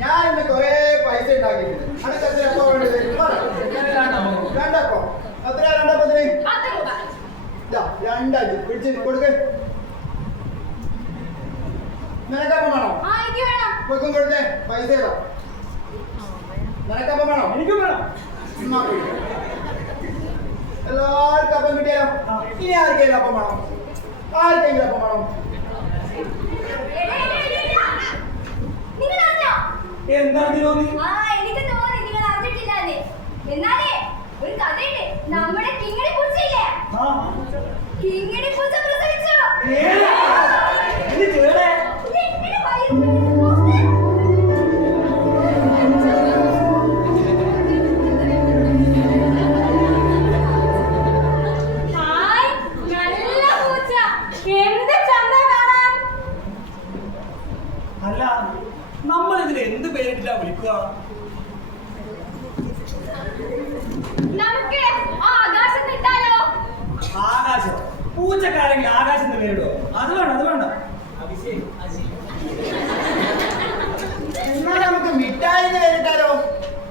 ഞാൻ ഇന്ന് കൊറേ പൈസ ഉണ്ടാക്കിയിട്ടുണ്ട്. അനക്ക് എത്ര വേണ്ടത്? രണ്ടപ്പോ എത്ര? രണ്ടപ്പത്തിന് രണ്ടാഴ്ച പിടിച്ച് കൊടുക്ക്. നിനക്കപ്പം വേണോ? കൊക്കും കൊടുത്തേ പൈസ തരാം. നിനക്കപ്പം വേണോ? എനിക്കും വേണം. എല്ലാവർക്കും അപ്പം കിട്ടിയാലോ? ഇനി ആർക്കെങ്കിലും അപ്പം വേണം? ആർക്കെങ്കിലും അപ്പം വേണം? എന്താ തോന്നി? എനിക്ക് തോന്നി നിങ്ങൾ അറിഞ്ഞിട്ടില്ലേ. എന്നാലേ ഒരു കഥയുണ്ട്. നമ്മുടെ കിങ്ങിണി പൂച്ചയില്ലേ, കിങ്ങിണി പൂച്ച പ്രസവിച്ചു. അല്ല, നമ്മളിതിന് എന്ത് പേരിട്ടാ വിളിക്കുക? ആകാശം. പൂച്ചക്കാരെങ്കിൽ ആകാശം എന്ന് പേരിടോ? അത് വേണ്ട, അത് വേണ്ട. എന്നാ നമുക്ക് മിഠായി എന്ന് പേരിട്ടാലോ?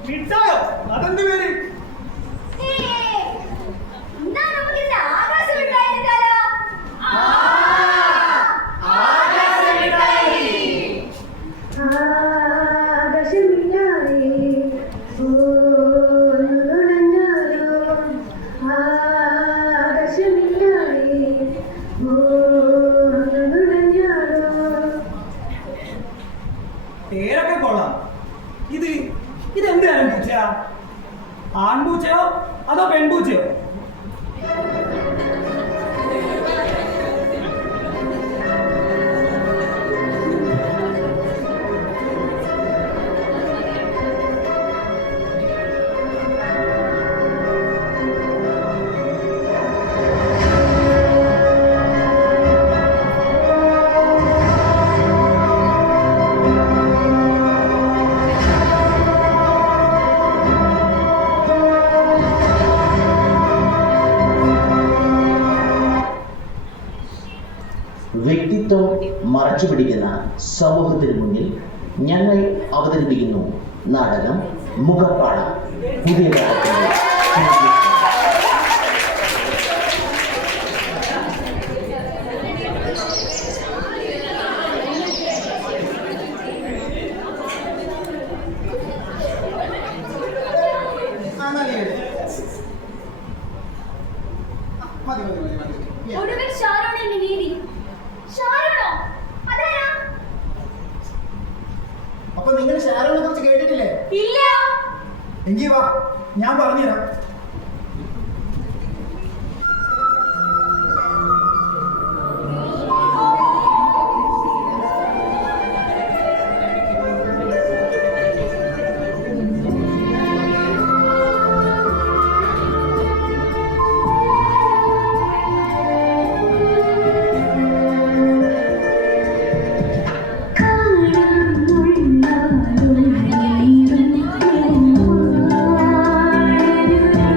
മിഠായോ? അതെന്ത് പേര്? പേരൊക്കെ കൊള്ളാം. ഇതെന്ത് തരം പൂച്ചയാ? ആൺപൂച്ചയോ അതോ പെൺപൂച്ചയോ? വ്യക്തിത്വം മറച്ചുപിടിക്കുന്ന സമൂഹത്തിന് മുന്നിൽ ഞങ്ങൾ അവതരിപ്പിക്കുന്നു നാടകം മുഖപ്പാട. പുതിയ അപ്പൊ നിങ്ങൾ ഷാരോണിനെ കുറിച്ച് കേട്ടിട്ടില്ലേ? ഇല്ല. എങ്കി വാ, ഞാൻ പറഞ്ഞുതരാം. ും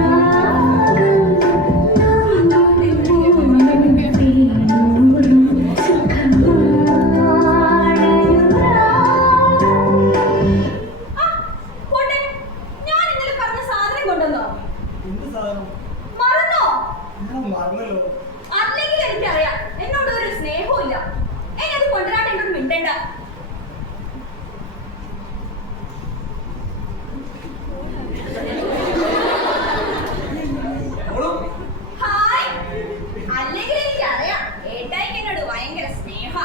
വേണ്ട. ഹായ്. അല്ലെങ്കിൽ എനിക്കറിയാം ഏട്ടായിക്ക് എന്നോട് ഭയങ്കര സ്നേഹ.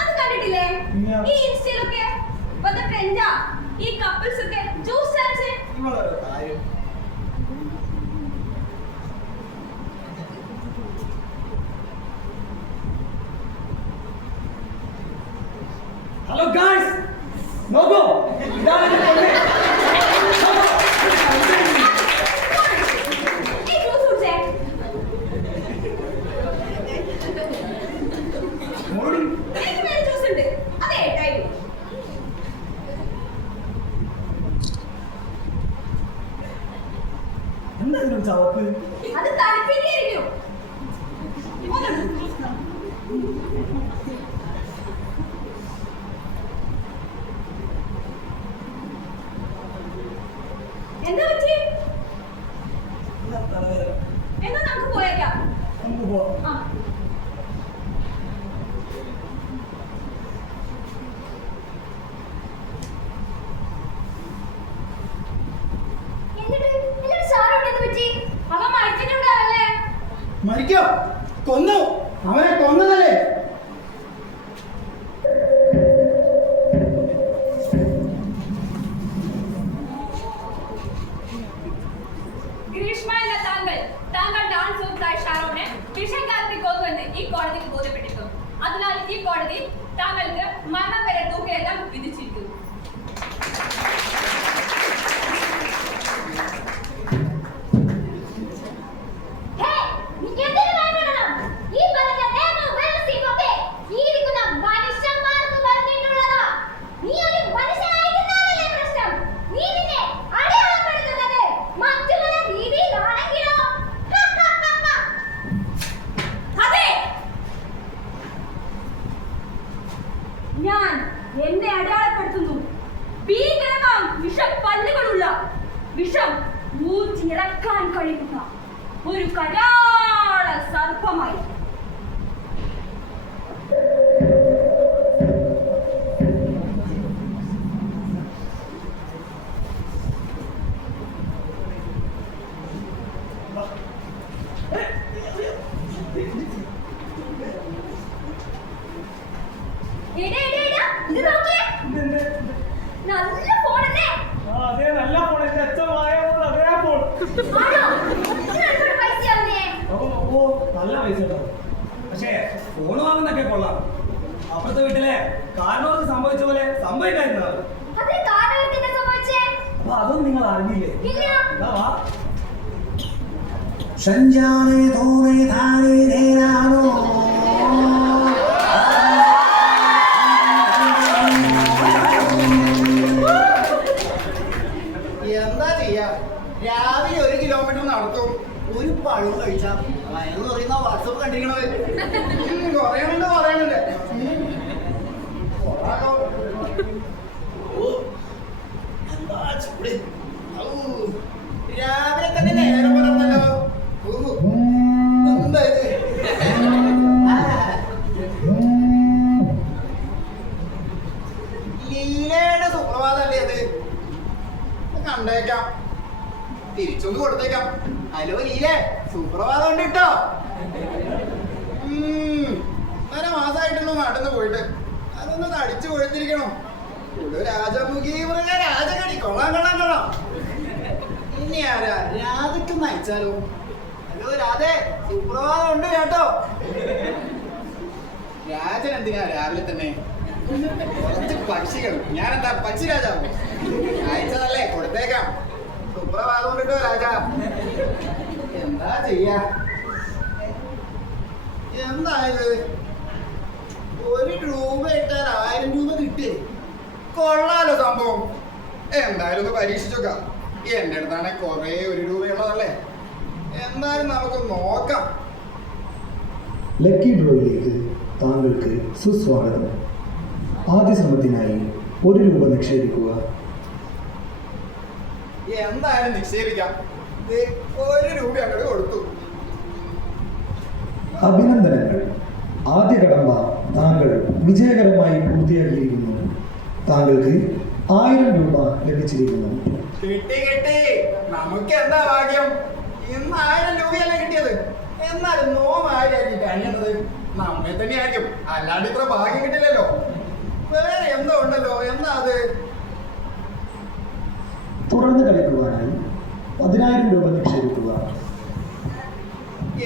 അത് കണ്ടിട്ടില്ലേ ഈ ഇൻസ്റ്റയിലൊക്കെ വന്ന ട്രെൻഡാ ഈ കപ്പിൾസ് ഒക്കെ ജ്യൂസ് ചാൻസ്. ഹലോ ഗായ്സ്, നോക്കൂ, ഇതാണ് എന്റെ പൊന്നെ. ഈ ജ്യൂസ് കുടിച്ചേ. എനിക്ക് വേറെ ജ്യൂസ് ഉണ്ട്, അത് ഏട്ടായി. എന്തായാലും ചവപ്പ് അത് തണുപ്പിക്കായിരിക്കും. എന്താ പറ്റി? എന്നാ നമുക്ക് പോയേക്കാം. നമുക്ക് പോവാം. ആ. എന്നിട്ട് സാറോട് എന്ത് പറ്റി? അവൻ മരിച്ചിട്ടുണ്ടാവല്ലേ? മരിക്കോ? കൊന്നു, അവനെ കൊന്നതല്ലേ? ഗ്രീഷ്മ എന്ന താങ്കൾ ഡാൻസ് സുഹൃത്തായ ഷാരോനെ വിഷം കലർത്തി കൊന്നുവെന്ന് ഈ കോടതിക്ക് ബോധ്യപ്പെട്ടിരുന്നു. അതിനാൽ ഈ കോടതി താങ്കൾക്ക് മരണം വരെ തൂക്കിലെല്ലാം വിധിച്ചിരിക്കുന്നു. ഞാൻ എന്നെ അടയാളപ്പെടുത്തുന്നു. ഭീകരമാം വിഷപ്പല്ലുകളുള്ള വിഷം ഊറ്റിയിറക്കാൻ കഴിയുന്ന ഒരു കരാള സർപ്പമായി. ഇത് നോക്കിയേ, നല്ല ഫോണല്ലേ? അതെ, നല്ല ഫോൺ. എന്റെ അച്ഛൻ വാങ്ങുന്നത് അതേ ഫോൺ. നല്ല പൈസ ഉണ്ടാവും. പക്ഷേ ഫോൺ വാങ്ങുന്നൊക്കെ കൊള്ളാം. അപ്പുറത്തെ വീട്ടിലെ കാരണവർക്ക് സംഭവിച്ച പോലെ സംഭവിക്കാതിരുന്നത്. അപ്പൊ അതൊന്നും നിങ്ങൾ അറിഞ്ഞില്ലേ? സഞ്ജാനേ തോമേ ധാനേ ധേനാനോ. എന്താ ചെയ്യാ, രാവിലെ 1 കിലോമീറ്റർ നടത്തും, ഒരു പഴവും കഴിച്ചാ വയറെന്ന് പറയുന്ന വാട്സപ്പ് കണ്ടിരിക്കണത്. പറയാനുണ്ട്. എന്താ ചൂട്! രാവിലെ തന്നെ നേരം പറഞ്ഞല്ലോ. എന്താ ഇത്? ലീലയുടെ സുപ്രഭാതല്ലേ അത്? കണ്ടേക്കാം, തിരിച്ചൊന്ന് കൊടുത്തേക്കാം. ഹലോ ലീലേ, സുപ്രഭാതം ഉണ്ട് കേട്ടോ. നല്ല മാസമായിട്ടുള്ളൂ നാട്ടിൽ പോയിട്ട്. അതൊന്ന് തടിച്ചു കൊഴുത്തിരിക്കണം. രാജമുഖി മൃഗ രാജകടി. കൊള്ളാം. ഇനി ആരാ രാധയ്ക്കൊന്ന് അയച്ചാലോ? ഹലോ രാധേ, സുപ്രഭാതം ഉണ്ട് കേട്ടോ. രാജൻ എന്തിനാ രാവിലെ തന്നെ? കുറച്ച് പക്ഷികൾ. ഞാനെന്താ പക്ഷി രാജാവോ? അയച്ചതല്ലേ, കൊടുത്തേക്കാം. സുപ്രഭാതം കൊണ്ടിട്ടോ രാജ. എന്താ ചെയ്യാ? എന്തായത്? 1 രൂപ ഇട്ടാൽ 1000 രൂപ കിട്ടേ? കൊള്ളാലോ സംഭവം. എന്തായാലും ഒന്ന് പരീക്ഷിച്ചോക്കാം. എന്റെ അടുത്താണ് കൊറേ 1 രൂപയുള്ളതല്ലേ. എന്തായാലും നമുക്ക് നോക്കാം. ലക്കി ഡ്രോയിലേക്ക് താങ്കൾക്ക് സുസ്വാഗതം. ആദ്യ ശ്രമത്തിനായി 1 രൂപ നിക്ഷേപിക്കുക. എന്തായാലും നിക്ഷേപിക്കാം. 1 രൂപ അങ്ങോട്ട് കൊടുത്തു. അഭിനന്ദനങ്ങൾ. ആദ്യ കടമ്പ വിജയകരമായി പൂർത്തിയാക്കിയിരിക്കുന്നു. താങ്കൾക്ക് 1000 രൂപ ലഭിച്ചിരിക്കുന്നു. കിട്ടി. നമുക്ക് എന്താ ഭാഗ്യം, ഇന്ന് 1000 രൂപയല്ലേ കിട്ടിയത്. എന്നാലും നോമായിരിക്കും കഴിയുന്നത് നമ്മെ തന്നെയായിരിക്കും, അല്ലാണ്ട് ഇത്ര ഭാഗ്യം കിട്ടില്ലല്ലോ. വേറെ എന്തോ ഉണ്ടല്ലോ, എന്താ അത്? തുടർന്ന് കളിക്കുവാനായി 10000 രൂപ നിക്ഷേപിക്കുക.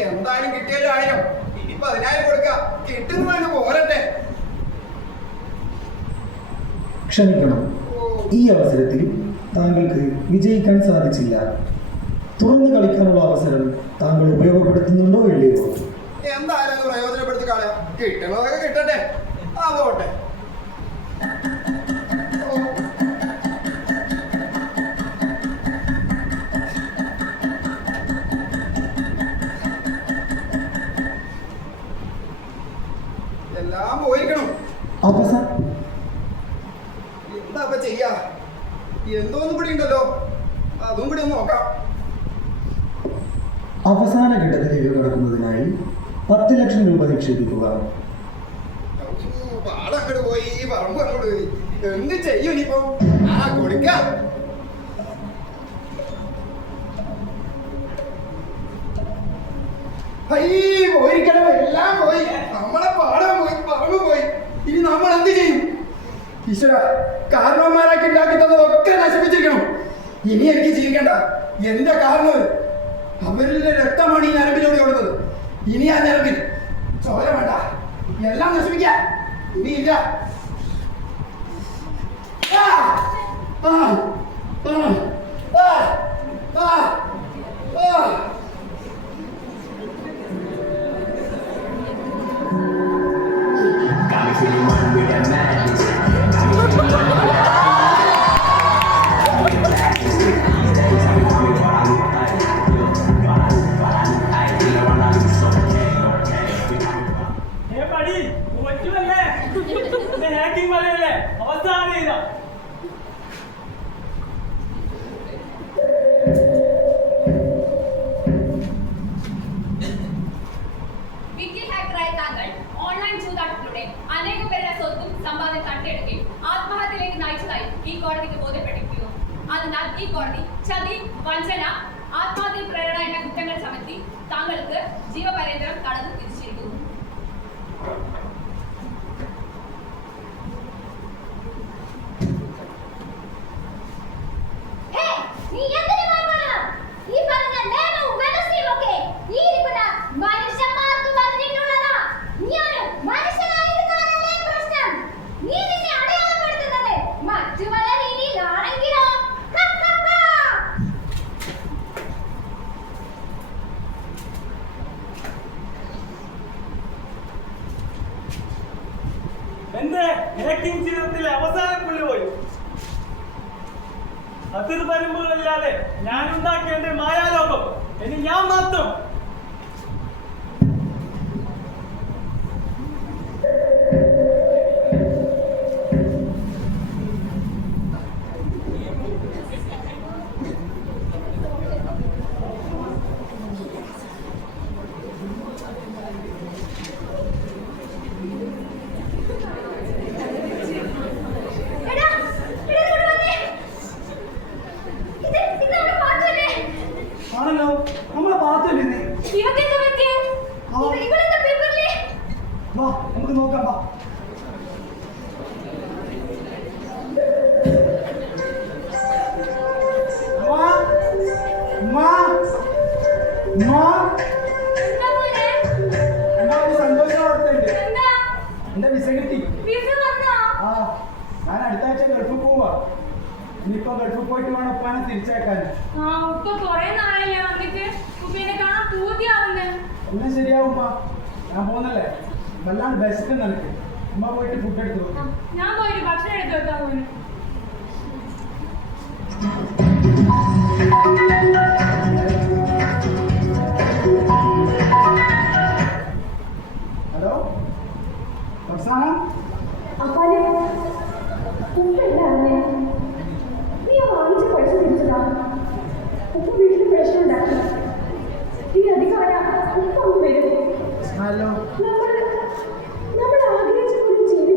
എന്തായാലും കിട്ടിയല്ലോ 1000. ഇനി 10000 കൊടുക്കാം, കിട്ടുന്നതിന് പോരട്ടെ. ക്ഷമിക്കണം, ഈ അവസരത്തിൽ താങ്കൾക്ക് വിജയിക്കാൻ സാധിച്ചില്ല. തുറന്ന് കളിക്കാനുള്ള അവസരം താങ്കൾ ഉപയോഗപ്പെടുത്തുന്നുണ്ടോ ഇല്ലയോ? എന്തായാലും പ്രയോജനപ്പെടുത്തി കളയാം, കിട്ടുന്നതൊക്കെ കിട്ടട്ടെ, അതോട്ടെ. എല്ലാം പോയിരിക്കണം. അവസാനം എന്താ ചെയ്യാ, എന്തോന്നും കൂടി ഉണ്ടല്ലോ, അതും കൂടി ഒന്ന് നോക്കാം. അവസാന ഘട്ടത്തിലേക്ക് കടക്കുന്നതിനായി 10 ലക്ഷം രൂപ നിക്ഷേപിക്കുക. പാടം അങ്ങോട്ട് പോയി, പറമ്പ് അങ്ങോട്ട് പോയി, എന്ത് ചെയ്യും ഇനിയിപ്പോ? കൊടുക്കാം. പോയിരിക്കണോ, എല്ലാം പോയി, നമ്മളെ പാടം പോയി, പറമ്പ് പോയി. ഇനി നമ്മൾ എന്ത് ചെയ്യും? ഈശ്വര, കാരണവന്മാരാക്കി ഉണ്ടാക്കി തന്നതൊക്കെ നശിപ്പിച്ചിരിക്കണം. ഇനി എനിക്ക് ജീവിക്കണ്ട. എന്റെ കാരണം അവരുടെ രക്തമാണ് ഈ ഞരമ്പിലൂടെ ഓടുന്നത്. ഇനി ആ ഞരമ്പിൽ ചോര വേണ്ട, എല്ലാം നശിപ്പിക്കാൻ ഇനിയില്ല. വിക്കിൽ ഹാക്കറായ താങ്കൾ ഓൺലൈൻ ചൂതാട്ടത്തിലൂടെ അനേകം പേരുടെ സ്വത്തും സമ്പാദ്യം തട്ടിയെടുക്കുകയും ആത്മഹത്യയിലേക്ക് നയിച്ചതായി ഈ കോടതിക്ക് ബോധ്യപ്പെട്ടിരിക്കുന്നു. അതിനാൽ ഈ കോടതി ചതി, വഞ്ചന, ആത്മഹത്യയിൽ പ്രേരണ എന്ന കുറ്റങ്ങൾ ചുമത്തി താങ്കൾക്ക് ജീവപര്യന്തം തടവ് വിധിച്ചിരിക്കുന്നു. എന്റെ ഹാക്കിംഗ് ജീവിതത്തിലെ അവസാന പുള്ളി പോയി. അതിർവരമ്പുകളില്ലാതെ ഞാൻ ഉണ്ടാക്കേണ്ട മായാലോകം ഇനി ഞാൻ മാത്രം. ആണല്ലോ, നമ്മളെ പാത്തല്ലേ. വാ നമുക്ക് നോക്കാം. സന്തോഷം വാർത്തയുണ്ട്. എന്റെ വിസ കിട്ടി. ആ, ഞാൻ അടുത്ത ആഴ്ച ഗൾഫിൽ പോവാ. ഇനിയിപ്പോ ഗൾഫിൽ പോയിട്ട് വേണം ഉപ്പാനെ തിരിച്ചേക്കാൻ. എല്ലാം ശരിയാവുമ്പ ഞാൻ പോകുന്നല്ലേ. വല്ലാണ്ട് ബെസ്റ്റ് നിനക്ക്. ഉമ്മ പോയിട്ട് ഫുഡ് എടുത്തു. ഞാൻ പോയിട്ട് ഭക്ഷണം എടുത്തു വെക്കാൻ പോയി. ഹലോ അവസാനം നീ വാങ്ങിച്ച പൈസ തിരിച്ചതാ. ഉപ്പ വീട്ടിൽ പ്രശ്നം ഉണ്ടാക്കി. ഈ അധികം ഉപ്പ വരും. ഹലോ നമ്മൾ ആഗ്രഹിച്ച പോലെ ചെയ്തു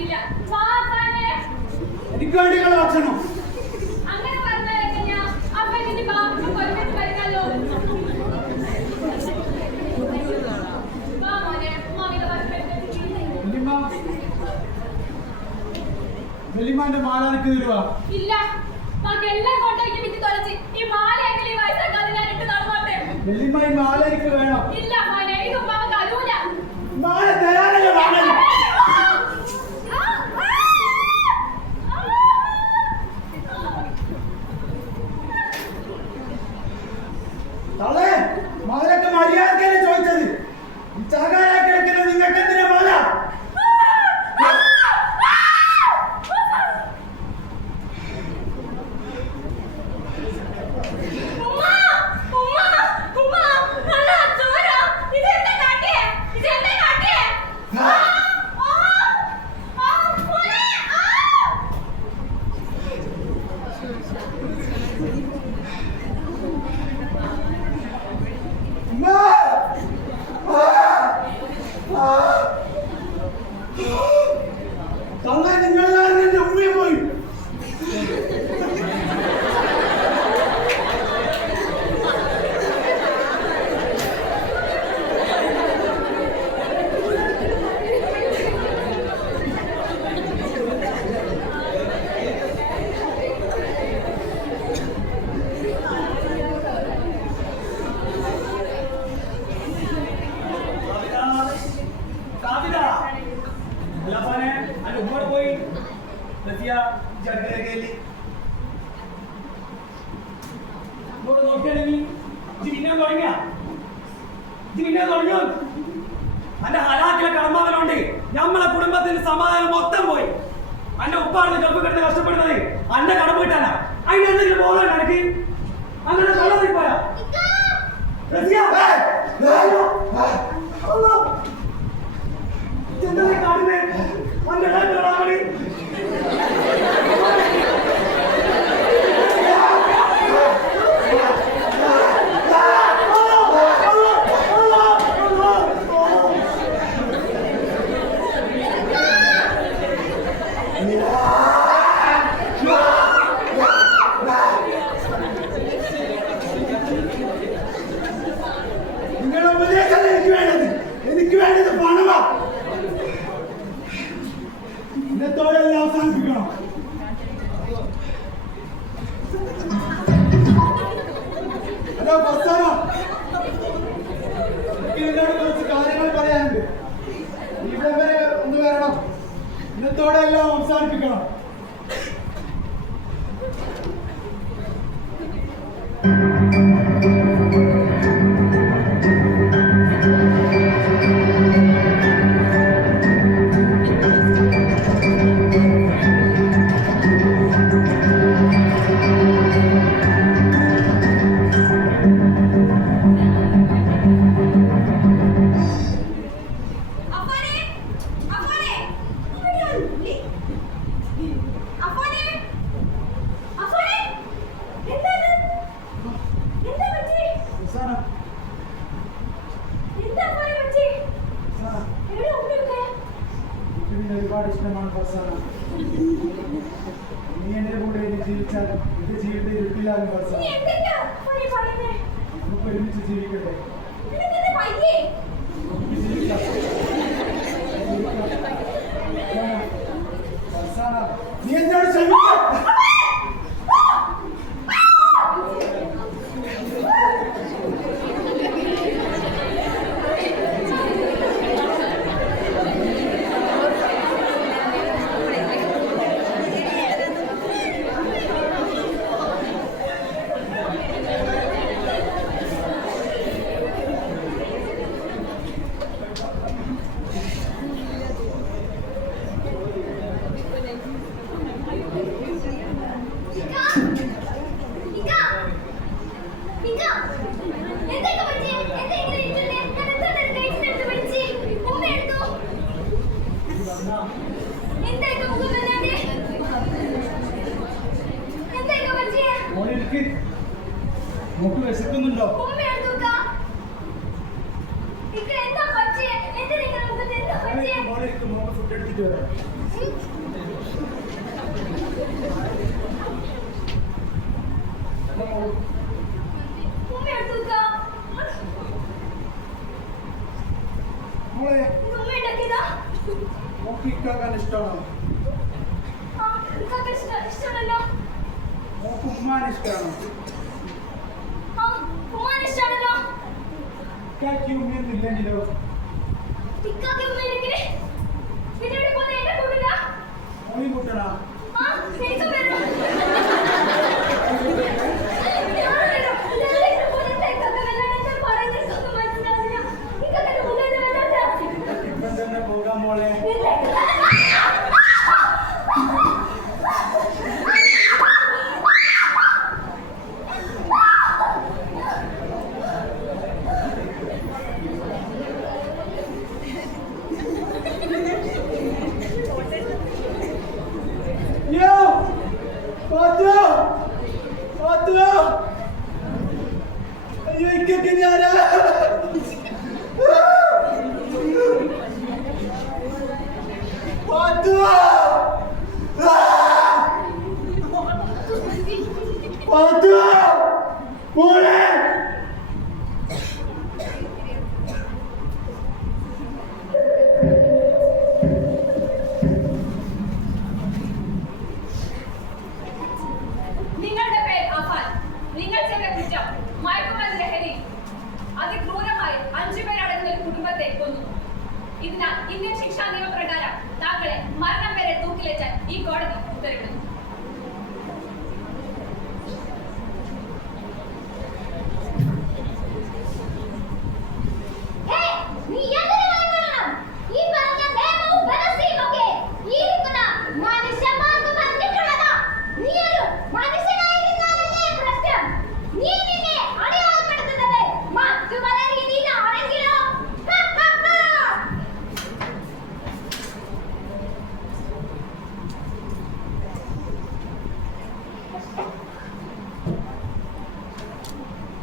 പറ്റില്ല. വാ അപ്പാനെ. എനിക്ക് വേണ്ടി നിങ്ങൾ ഭക്ഷണം അങ്ങനെ പറഞ്ഞാൽ എങ്ങനെയാ? അപ്പൊ ഇതിന്റെ ബാത്റൂം ഒരുമിച്ച് കഴിക്കാലോ. വാ മോനെ, മാമിയുടെ വെല്ലിമാന്റെ മാലാനക്ക് തരുവാ. ഇല്ല, ബാക്കി എല്ലാം കൊണ്ടേക്ക് വിറ്റ് തൊലച്ച് ഈ മാലയെങ്കിലും ഈ വയസ്സാക്കാതെ ഞാൻ ഇട്ട് നടന്നോട്ടെ. വെല്ലിമ ഈ മാല എനിക്ക് വേണം. ഇല്ല മോനെ, ഇത് ഉപ്പാവ തരൂല. മാല തരാനല്ലേ പറഞ്ഞത്? തള്ളേ, മാലയൊക്കെ മര്യാദക്കല്ലേ ചോദിച്ചത്? ചാകാരാക്കി എടുക്കുന്നത് നിങ്ങൾക്ക് എന്തിനാ മാല? തള്ളേ, നിങ്ങളെല്ലാവരും എന്റെ ഉമ്മയെ പോയി. അന്റെ ഹലാക്കിലെ കർമ്മങ്ങളുണ്ട്. നമ്മളെ കുടുംബത്തിന്റെ സമാധാനം മൊത്തം പോയി. അന്റെ ഉപ്പാണ് ഗൾഫ് കിടന്ന് കഷ്ടപ്പെടുന്നത്. അന്റെ കടം പോയിട്ടല്ല. അതിന് എന്തെങ്കിലും ബോധം എനിക്ക് അങ്ങനെ കൊള്ളതി പോയാ എന്താ കാണുന്നേ? അന്റെ മണി നിങ്ങളുടെ ഉപദേശം എനിക്ക് വേണ്ടത് പണമാ. ഇന്നത്തോടെല്ലാം അവസാനിപ്പിക്കണം. ഹലോ പ്രസ്ഥാന, എനിക്ക് നിന്നോട് കുറച്ച് കാര്യങ്ങൾ പറയാനുണ്ട്. ഇവിടെ വരെ ഒന്ന് വരണം. ഇന്നത്തോടെല്ലാം അവസാനിപ്പിക്കണം. ഒരുപാട് ഇഷ്ടമാണ് ഫർസാന. നീ എന്റെ കൂടെ ജീവിച്ചാൽ എന്റെ ജീവിതം ഇരുട്ടില്ലാകും ഫർസാന. നമുക്ക് ഒരുമിച്ച് ജീവിക്കട്ടെ. ഫർസാന, നീ എന്നോട് ക്ഷമിക്കണം. നമുക്ക് വിശക്കുന്നുണ്ടോ? ഫുഡ് എടുത്തിട്ട് വരാം. ഉമ്മ എടുത്തുക്കാ. മോളെ ഇത് ഉമ്മ ഉണ്ടാക്കിയതാ? നോക്കിക്കാൻ ഇഷ്ടമാണോ? ആ, ഇക്കാക്ക് ഇഷ്ടമല്ലല്ലോ. മോക്ക് ഉമ്മാൻ ഇഷ്ടമാണോ? ആ, ഉമ്മാന് ഇഷ്ടമാണല്ലോ. ഇക്കാക്ക് ഉമ്മയൊന്നും ഇല്ലെങ്കിലോ? ഇക്കാക്ക് ഉമ്മ ഇല്ലെങ്കില് പിന്നെ ഇവിടെ പോകുന്ന എന്നെ കൂട്ടില്ല. മോളിയും കൂട്ടണോ? ആ, എനിക്ക് വരണം. ഞാനല്ലോ, ഞാനിങ്ങനെ പോകുന്നത് ഇക്കാക്ക് വല്ലാണ്ട് ഞാൻ പറയുന്നത് ഇക്കാക്ക് മനസ്സിലാവില്ല. ഇക്കാക്ക് എന്റെ മുന്നിൽ നിന്ന് വല്ലാണ്ട്. ഇപ്പം തന്നെ പോകാം മോളെ. യോ പാത്തു പാത്തു അയ്യോ ഇക്കൊക്കെ ഞാനാ പാത്തു പാത്തു മോളെ നിങ്ങളുടെ പേര് അഫാൻ. നിങ്ങൾ ചെയ്ത കുറ്റം മയക്കുമരുന്ന് ലഹരി. അതിക്രൂരമായി 5 പേരടങ്ങുന്ന ഒരു കുടുംബത്തെ കൊന്നു. ഇതിനാൽ ഇന്ത്യൻ ശിക്ഷാ നിയമപ്രകാരം താങ്കളെ മരണം വരെ തൂക്കിലേറ്റാൻ ഈ കോടതി ഉത്തരവിടുന്നു.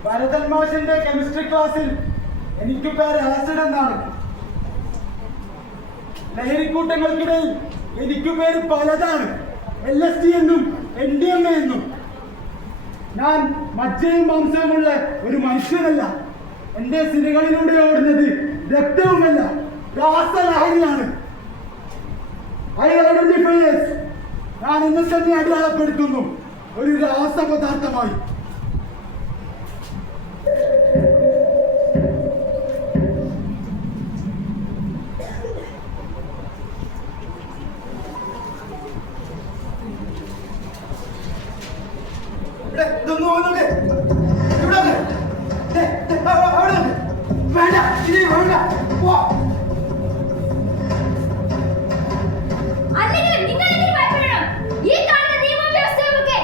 ഭരതൻ മാഷിന്റെ കെമിസ്ട്രി ക്ലാസ്സിൽ എനിക്ക് പേര് ആസിഡ് എന്നാണ്. ലഹരിക്കൂട്ടങ്ങൾക്കിടയിൽ എനിക്ക് പേര് പലതാണ്. LSD എന്നും NDMA എന്നും. ഞാൻ മജ്ജയും മാംസവുമുള്ള ഒരു മനുഷ്യനല്ല. എന്റെ സിരകളിലൂടെ ഓടുന്നത് രക്തവുമല്ല, രാസലഹരിയാണ്. I identify as. ഞാൻ എന്നെ തന്നെ അടയാളപ്പെടുത്തുന്നു ഒരു രാസപദാർത്ഥമായി. ഇതൊന്നും നോക്ക് ഇവിടെ അവിടെ വേണ്ട ഇത് വേണ്ട പോ അല്ലെങ്കിൽ നിങ്ങൾ ഇതിന് ഭയപ്പെടണം. ഈ കാണുന്ന നിയമം വ്യവസ്ഥകളൊക്കെ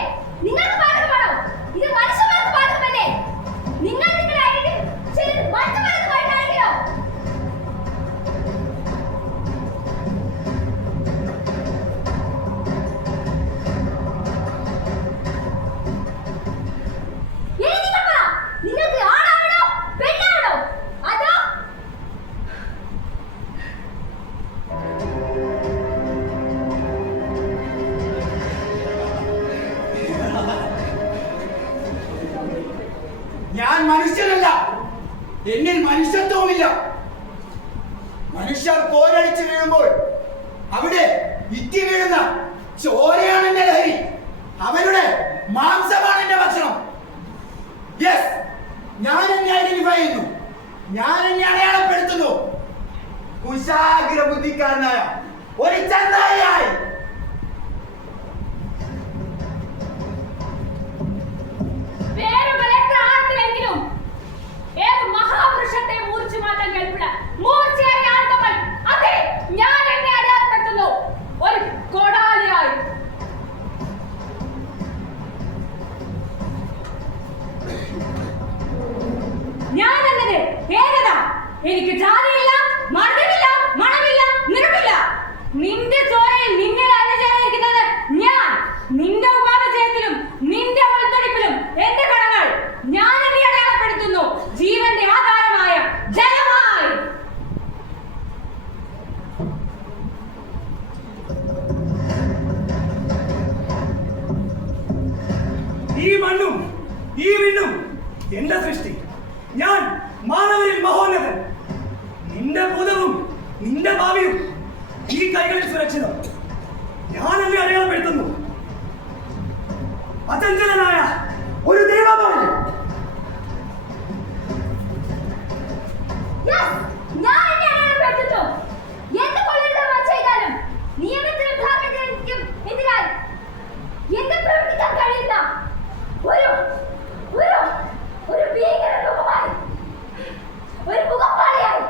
നിങ്ങൾക്ക് ബാധകമാണോ? ഇത് മനുഷ്യന്മാർക്ക് ബാധകമല്ലേ? നിങ്ങൾ നിങ്ങളുടെ ഐഡന്റിറ്റി ചെയ്ത് മറ്റുള്ളവർക്ക് വേണ്ടാണെങ്കിലോ? ഇനി നിങ്ങൾ പറ, നിങ്ങൾക്ക് ആണാവണോ പെണ്ണാവണോ? അതോ ഞാൻ മനുഷ്യനല്ല, എന്നിൽ മനുഷ്യത്വവുമില്ല. മനുഷ്യർ പോരടിച്ച് വീഴുമ്പോൾ അവിടെ ഇറ്റി വീഴുന്ന ചോരയാണ് എന്റെ ലഹരി. അവരുടെ മാംസമാണ് എന്റെ ഭക്ഷണം. യെസ്, ഞാൻ എന്നെ ഐഡന്റിഫൈ ചെയ്യുന്നു, ഞാൻ എന്നെ അടയാളപ്പെടുത്തുന്നു. കുശാഗ്ര ബുദ്ധിക്കാരനായ ഒരു ചന്തായിയായി. വേരുകൾ എത്ര ആഴത്തിലെങ്കിലും ഏത് മഹാവൃക്ഷത്തെ മുറിച്ചു മാറ്റാൻ കേൾപ്പിട മൂർച്ചയേറിയ ആൾക്കപ്പൻ. അതെ, ഞാൻ എന്നെ അടയാളപ്പെടുത്തുന്നു ഒരു കൊടാലിയായി. ഈ മണ്ണും ഈ വിണ്ണും എന്റെ സൃഷ്ടി. ഞാൻ മാനവരിൽ മഹോന്നതൻ. നിന്റെ ഭൂതവും നിന്റെ ഭാവിയും ഈ കൈകളിൽ സുരക്ഷിതം. ഞാൻ എന്നെ അടയാളപ്പെടുത്തുന്നു. അചഞ്ചലനായ ഒരു ദൈവമായി. ഞാൻ എന്നെ അടയാളപ്പെടുത്തുന്നു. എന്ത് കൊള്ളരുതായ്മ ചെയ്താലും നിയമത്തിനും ധാർമ്മികതയ്ക്കും എതിരായി എന്ത് പ്രവർത്തിക്കാൻ കഴിയുന്ന ഒരു ഒരു ഒരു ഭീകര രൂപമായി, ഒരു മുഖപ്പാളിയായി.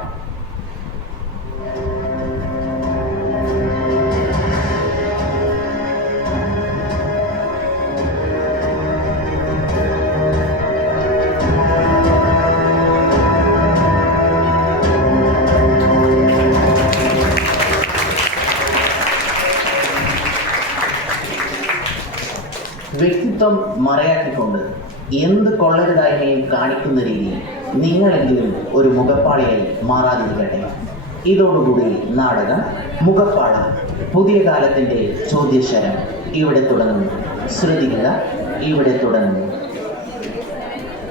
വ്യക്തിത്വം മറയാക്കിക്കൊണ്ട് എന്ത് കൊള്ളരുതായ്മയും കാണിക്കുന്ന രീതിയിൽ നിങ്ങളെങ്കിലും ഒരു മുഖപ്പാളിയായി മാറാതിരിക്കട്ടെ. ഇതോടുകൂടി നാടകം മുഖപ്പാള പുതിയ കാലത്തിന്റെ ചോദ്യശരം ഇവിടെ തുടങ്ങുന്നു. ശ്രദ്ധിക്കുക, ഇവിടെ തുടങ്ങുന്നു.